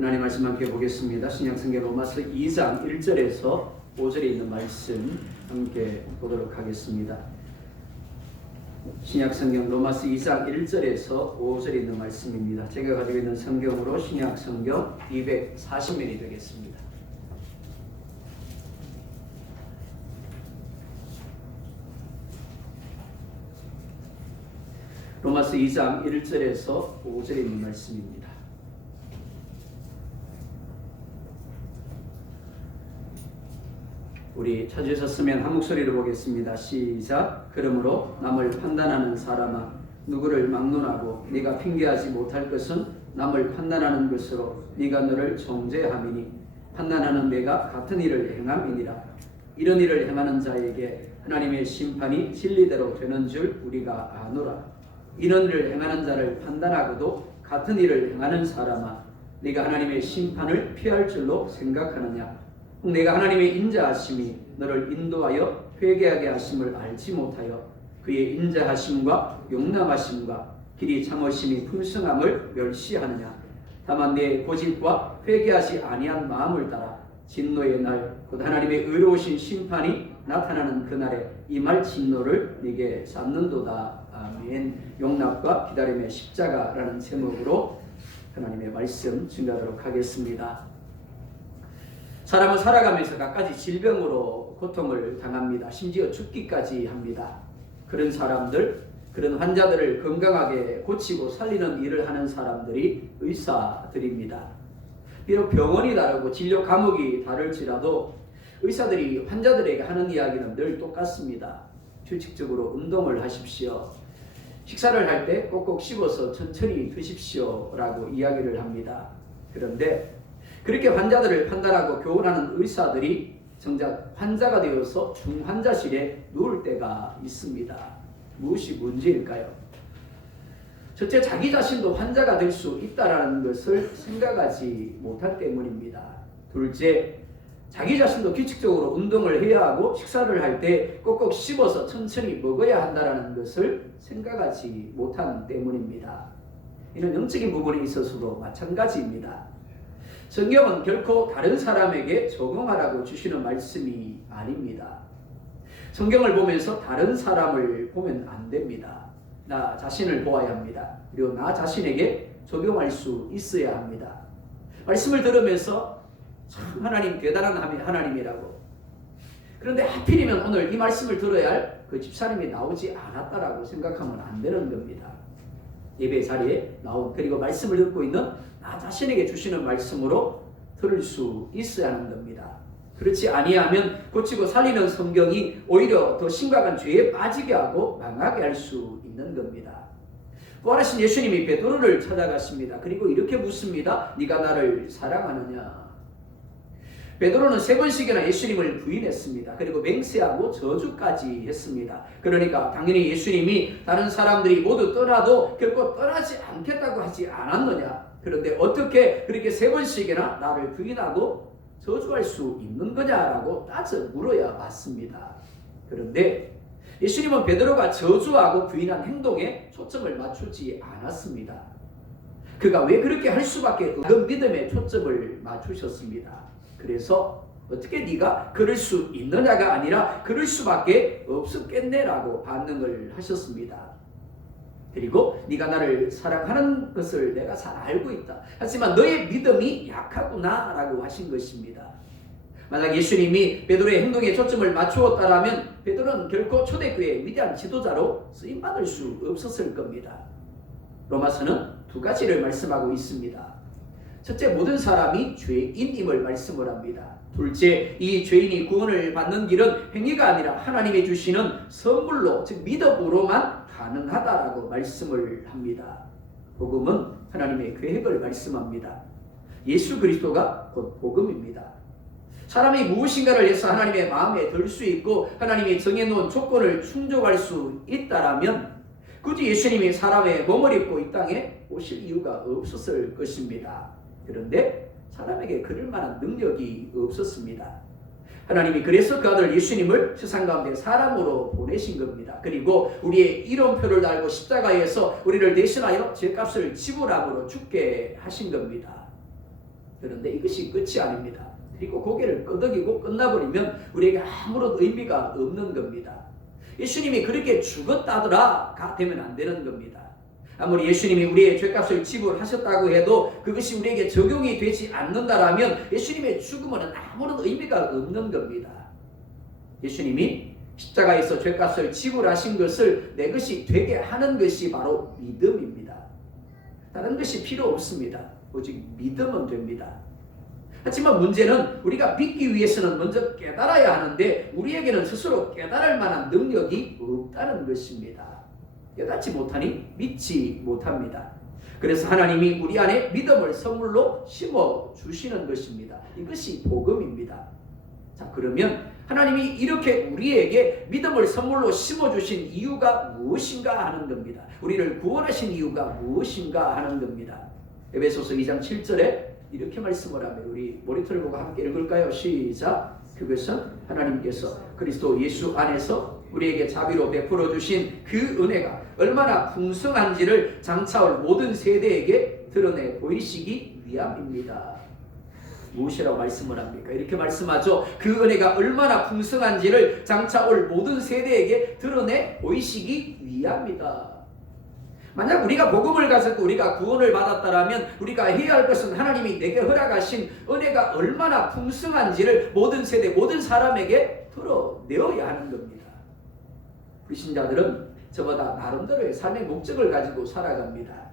하나님 말씀 함께 보겠습니다. 신약성경 로마서 2장 1절에서 5절에 있는 말씀 함께 보도록 하겠습니다. 신약성경 로마서 2장 1절에서 5절에 있는 말씀입니다. 제가 가지고 있는 성경으로 신약성경 240면이 되겠습니다. 로마서 2장 1절에서 5절에 있는 말씀입니다. 우리 찾으셨으면 한 목소리로 보겠습니다. 시작. 그러므로 남을 판단하는 사람아, 누구를 막론하고 네가 핑계하지 못할 것은 남을 판단하는 것으로 네가 너를 정죄함이니 판단하는 내가 같은 일을 행함이니라. 이런 일을 행하는 자에게 하나님의 심판이 진리대로 되는 줄 우리가 아노라. 이런 일을 행하는 자를 판단하고도 같은 일을 행하는 사람아, 네가 하나님의 심판을 피할 줄로 생각하느냐. 내가 하나님의 인자하심이 너를 인도하여 회개하게 하심을 알지 못하여 그의 인자하심과 용납하심과 길이 참으심이 풍성함을 멸시하느냐. 다만 내 고집과 회개하지 아니한 마음을 따라 진노의 날 곧 하나님의 의로우신 심판이 나타나는 그날에 임할 진노를 네게 쌓는도다. 아멘. 용납과 기다림의 십자가라는 제목으로 하나님의 말씀 증거하도록 하겠습니다. 사람은 살아가면서 갖가지 질병으로 고통을 당합니다. 심지어 죽기까지 합니다. 그런 사람들, 그런 환자들을 건강하게 고치고 살리는 일을 하는 사람들이 의사들입니다. 비록 병원이 다르고 진료 과목이 다를지라도 의사들이 환자들에게 하는 이야기는 늘 똑같습니다. 규칙적으로 운동을 하십시오. 식사를 할 때 꼭꼭 씹어서 천천히 드십시오 라고 이야기를 합니다. 그런데 그렇게 환자들을 판단하고 교훈하는 의사들이 정작 환자가 되어서 중환자실에 누울 때가 있습니다. 무엇이 문제일까요? 첫째, 자기 자신도 환자가 될 수 있다는 것을 생각하지 못할 때문입니다. 둘째, 자기 자신도 규칙적으로 운동을 해야 하고 식사를 할 때 꼭꼭 씹어서 천천히 먹어야 한다는 것을 생각하지 못한 때문입니다. 이는 영적인 부분에 있어서도 마찬가지입니다. 성경은 결코 다른 사람에게 적용하라고 주시는 말씀이 아닙니다. 성경을 보면서 다른 사람을 보면 안 됩니다. 나 자신을 보아야 합니다. 그리고 나 자신에게 적용할 수 있어야 합니다. 말씀을 들으면서 참 하나님 대단한 하나님이라고. 그런데 하필이면 오늘 이 말씀을 들어야 할 그 집사님이 나오지 않았다라고 생각하면 안 되는 겁니다. 예배 자리에 나온, 그리고 말씀을 듣고 있는 나 자신에게 주시는 말씀으로 들을 수 있어야 하는 겁니다. 그렇지 아니하면 고치고 살리는 성경이 오히려 더 심각한 죄에 빠지게 하고 망하게 할 수 있는 겁니다. 부활하신 예수님이 베드로를 찾아갔습니다. 그리고 이렇게 묻습니다. 네가 나를 사랑하느냐? 베드로는 3번씩이나 예수님을 부인했습니다. 그리고 맹세하고 저주까지 했습니다. 그러니까 당연히 예수님이 다른 사람들이 모두 떠나도 결코 떠나지 않겠다고 하지 않았느냐? 그런데 어떻게 그렇게 3번씩이나 나를 부인하고 저주할 수 있는 거냐라고 따져 물어야 맞습니다. 그런데 예수님은 베드로가 저주하고 부인한 행동에 초점을 맞추지 않았습니다. 그가 왜 그렇게 할 수밖에 없는 믿음에 초점을 맞추셨습니다. 그래서 어떻게 네가 그럴 수 있느냐가 아니라 그럴 수밖에 없었겠네라고 반응을 하셨습니다. 그리고 네가 나를 사랑하는 것을 내가 잘 알고 있다. 하지만 너의 믿음이 약하구나 라고 하신 것입니다. 만약 예수님이 베드로의 행동에 초점을 맞추었다면 베드로는 결코 초대교회의 위대한 지도자로 쓰임받을 수 없었을 겁니다. 로마서는 2가지를 말씀하고 있습니다. 첫째, 모든 사람이 죄인임을 말씀을 합니다. 둘째, 이 죄인이 구원을 받는 길은 행위가 아니라 하나님이 주시는 선물로, 즉 믿음으로만 가능하다라고 말씀을 합니다. 복음은 하나님의 계획을 말씀합니다. 예수 그리스도가 곧 복음입니다. 사람이 무엇인가를 해서 하나님의 마음에 들 수 있고 하나님이 정해놓은 조건을 충족할 수 있다라면 굳이 예수님이 사람의 몸을 입고 이 땅에 오실 이유가 없었을 것입니다. 그런데 사람에게 그럴 만한 능력이 없었습니다. 하나님이 그래서 그 아들 예수님을 세상 가운데 사람으로 보내신 겁니다. 그리고 우리의 이름표를 달고 십자가에서 우리를 대신하여 죄값을 지불함으로 죽게 하신 겁니다. 그런데 이것이 끝이 아닙니다. 그리고 고개를 끄덕이고 끝나버리면 우리에게 아무런 의미가 없는 겁니다. 예수님이 그렇게 죽었다더라 되면 안 되는 겁니다. 아무리 예수님이 우리의 죄값을 지불하셨다고 해도 그것이 우리에게 적용이 되지 않는다라면 예수님의 죽음은 아무런 의미가 없는 겁니다. 예수님이 십자가에서 죄값을 지불하신 것을 내 것이 되게 하는 것이 바로 믿음입니다. 다른 것이 필요 없습니다. 오직 믿으면 됩니다. 하지만 문제는 우리가 믿기 위해서는 먼저 깨달아야 하는데 우리에게는 스스로 깨달을 만한 능력이 없다는 것입니다. 깨닫지 못하니 믿지 못합니다. 그래서 하나님이 우리 안에 믿음을 선물로 심어주시는 것입니다. 이것이 복음입니다. 자, 그러면 하나님이 이렇게 우리에게 믿음을 선물로 심어주신 이유가 무엇인가 하는 겁니다. 우리를 구원하신 이유가 무엇인가 하는 겁니다. 에베소서 2장 7절에 이렇게 말씀을 하면 우리 모니터를 보고 함께 읽을까요? 시작. 그것은 하나님께서 그리스도 예수 안에서 우리에게 자비로 베풀어 주신 그 은혜가 얼마나 풍성한지를 장차올 모든 세대에게 드러내 보이시기 위함입니다. 무엇이라고 말씀을 합니까? 이렇게 말씀하죠. 그 은혜가 얼마나 풍성한지를 장차올 모든 세대에게 드러내 보이시기 위함이다. 만약 우리가 복음을 가졌고 우리가 구원을 받았다라면 우리가 해야 할 것은 하나님이 내게 허락하신 은혜가 얼마나 풍성한지를 모든 세대 모든 사람에게 드러내어야 하는 겁니다. 불신자들은 저보다 나름대로의 삶의 목적을 가지고 살아갑니다.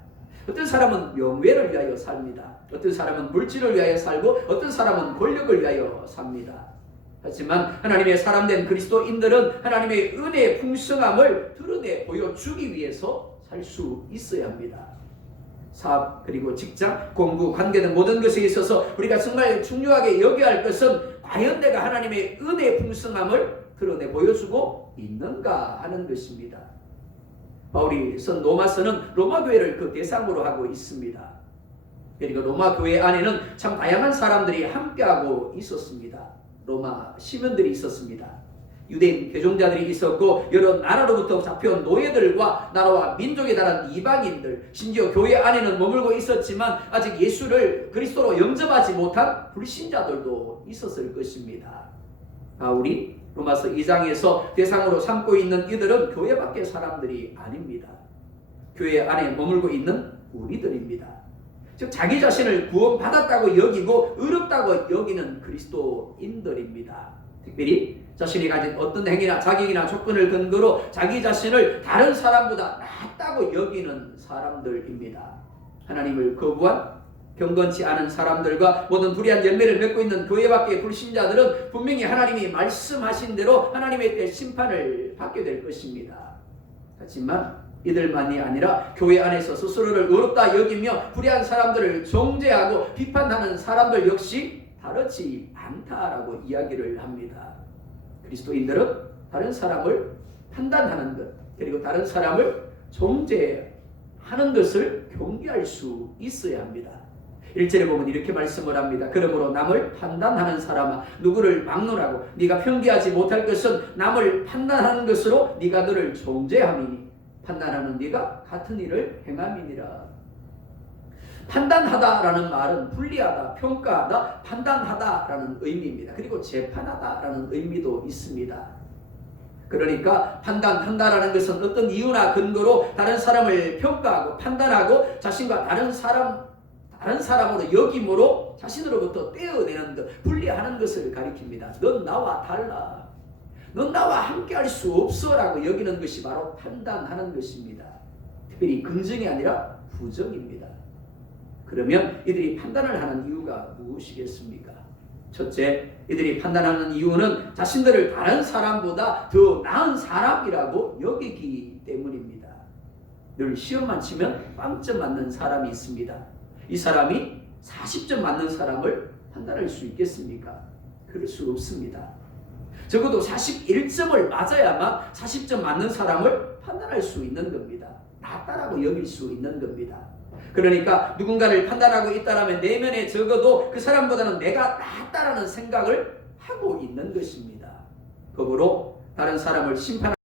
어떤 사람은 명예를 위하여 삽니다. 어떤 사람은 물질을 위하여 살고 어떤 사람은 권력을 위하여 삽니다. 하지만 하나님의 사람된 그리스도인들은 하나님의 은혜의 풍성함을 드러내 보여주기 위해서 살 수 있어야 합니다. 사업 그리고 직장, 공부, 관계 등 모든 것에 있어서 우리가 정말 중요하게 여겨야 할 것은 과연 내가 하나님의 은혜의 풍성함을 드러내 보여주고 있는가 하는 것입니다. 바울이 쓴 로마서는 로마 교회를 그 대상으로 하고 있습니다. 그리고 로마 교회 안에는 참 다양한 사람들이 함께하고 있었습니다. 로마 시민들이 있었습니다. 유대인 개종자들이 있었고 여러 나라로부터 잡혀온 노예들과 나라와 민족에 따른 이방인들, 심지어 교회 안에는 머물고 있었지만 아직 예수를 그리스도로 영접하지 못한 불신자들도 있었을 것입니다. 바울이 로마서 2장에서 대상으로 삼고 있는 이들은 교회 밖의 사람들이 아닙니다. 교회 안에 머물고 있는 우리들입니다. 즉 자기 자신을 구원받았다고 여기고 의롭다고 여기는 그리스도인들입니다. 특별히 자신이 가진 어떤 행위나 자격이나 조건을 근거로 자기 자신을 다른 사람보다 낫다고 여기는 사람들입니다. 하나님을 거부한 경건치 않은 사람들과 모든 불의한 열매를 맺고 있는 교회 밖의 불신자들은 분명히 하나님이 말씀하신 대로 하나님의 때 심판을 받게 될 것입니다. 하지만 이들만이 아니라 교회 안에서 스스로를 의롭다 여기며 불의한 사람들을 정죄하고 비판하는 사람들 역시 다르지 않다라고 이야기를 합니다. 그리스도인들은 다른 사람을 판단하는 것 그리고 다른 사람을 정죄하는 것을 경계할 수 있어야 합니다. 1절에 보면 이렇게 말씀을 합니다. 그러므로 남을 판단하는 사람아 누구를 막론하고 네가 편개하지 못할 것은 남을 판단하는 것으로 네가 너를 정죄함이니 판단하는 네가 같은 일을 행함이니라. 판단하다라는 말은 분리하다, 평가하다, 판단하다라는 의미입니다. 그리고 재판하다라는 의미도 있습니다. 그러니까 판단한다라는 것은 어떤 이유나 근거로 다른 사람을 평가하고 판단하고 자신과 다른 사람으로 여김으로 자신으로부터 떼어내는 것, 분리하는 것을 가리킵니다. 넌 나와 달라. 넌 나와 함께할 수 없어라고 여기는 것이 바로 판단하는 것입니다. 특별히 긍정이 아니라 부정입니다. 그러면 이들이 판단을 하는 이유가 무엇이겠습니까? 첫째, 이들이 판단하는 이유는 자신들을 다른 사람보다 더 나은 사람이라고 여기기 때문입니다. 늘 시험만 치면 빵점 맞는 사람이 있습니다. 이 사람이 40점 맞는 사람을 판단할 수 있겠습니까? 그럴 수 없습니다. 적어도 41점을 맞아야만 40점 맞는 사람을 판단할 수 있는 겁니다. 낫다라고 여길 수 있는 겁니다. 그러니까 누군가를 판단하고 있다라면 내면에 적어도 그 사람보다는 내가 낫다라는 생각을 하고 있는 것입니다. 그러므로 다른 사람을 심판하는